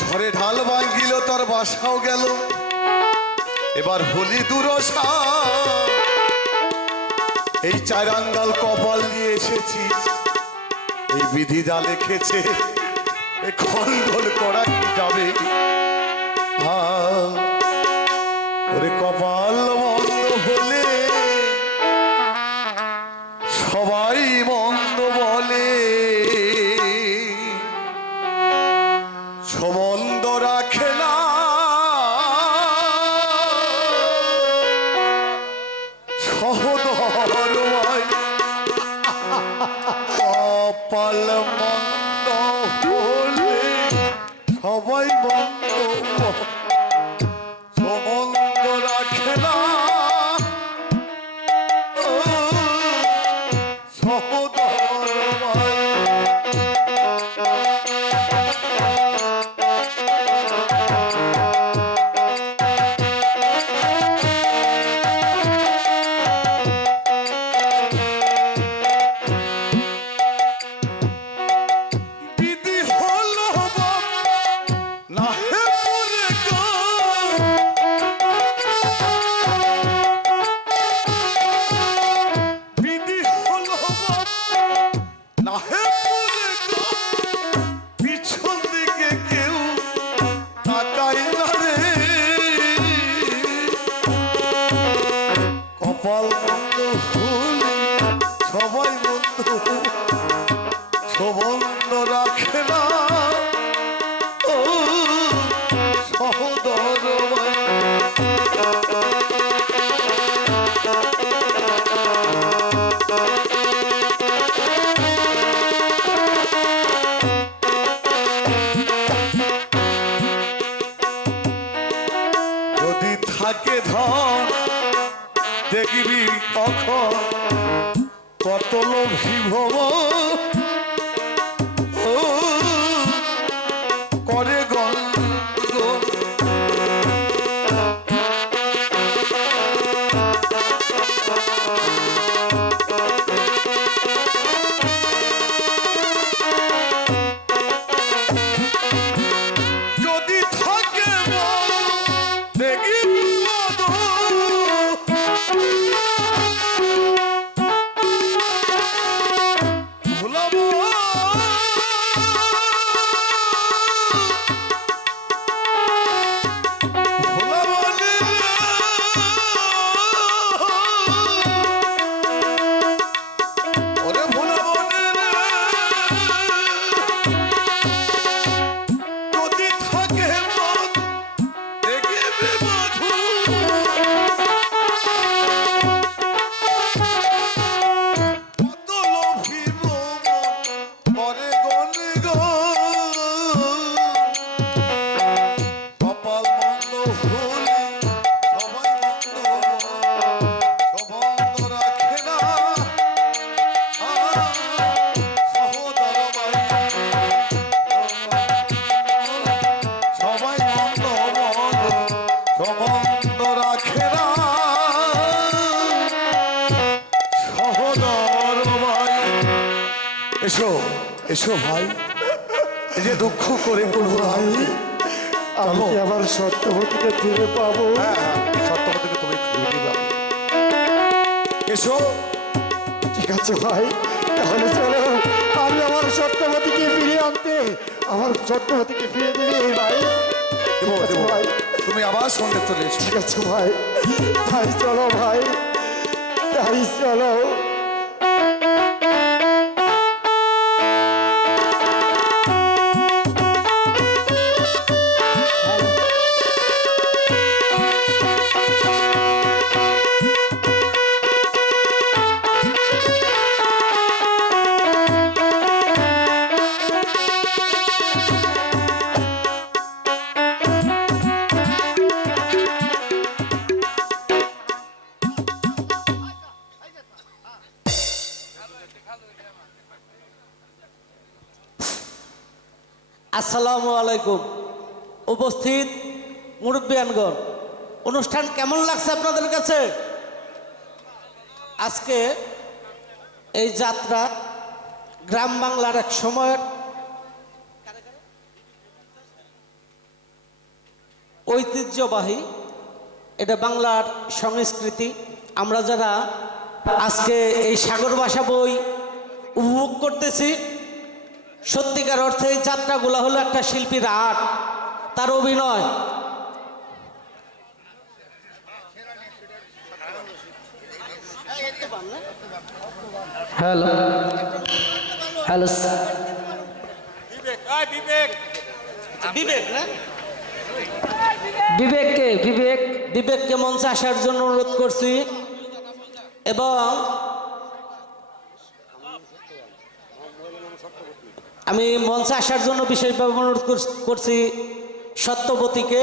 ঝড়ে ঢাল ভাঙিল তোর বাসাও গেল, এবার হলি দুরসা। এই চার আঙ্গাল কপাল নিয়ে এসেছিস, এই বিধি যা লিখেছে খণ্ডন করা কি যাবে? ওরে কপাল মন্দ হলে সবাই মন্দ বলে, সমন্দ রাখে না সহদর ভাই। কপাল মন্দ হলে সবাই মন্দ, সমন্দ রাখে না সহদর ভাই। এসো ভাই, এই যে দুঃখ করে করবো ভাই, আমি কি আমার সত্যবতীকে ফিরে পাবো? হ্যাঁ হ্যাঁ, সত্যবতীকে তুমি ফিরে পাবে। এসো। ঠিক আছে ভাই, তাহলে চলো, আমি আমার সত্যবতীকে ফিরিয়ে আনতে, আমার সত্যবতীকে ফিরে দেবে ভাই। দেবো দেবো ভাই, তুমি আবার সঙ্গে চলে এসো। ঠিক আছে ভাই, তাই চলো ভাই, তাই চলো। আসসালামু আলাইকুম। উপস্থিত মুরব্বিয়ানগণ, অনুষ্ঠান কেমন লাগছে আপনাদের কাছে? আজকে এই যাত্রা গ্রাম বাংলার এক সময়ের ঐতিহ্যবাহী, এটা বাংলার সংস্কৃতি। আমরা যারা আজকে এই সাগর ভাষা বই উপভোগ করতেছি, সত্যিকার অর্থে এই যাত্রাগুলো হলো একটা শিল্পীর আর্ট, তার অভিনয়। হ্যালো হ্যালো বিবেক না, বিবেককে মঞ্চে আসার জন্য অনুরোধ করছি এবং আমি মঞ্চে আসার জন্য বিশেষভাবে অনুরোধ করছি সত্যবতীকে।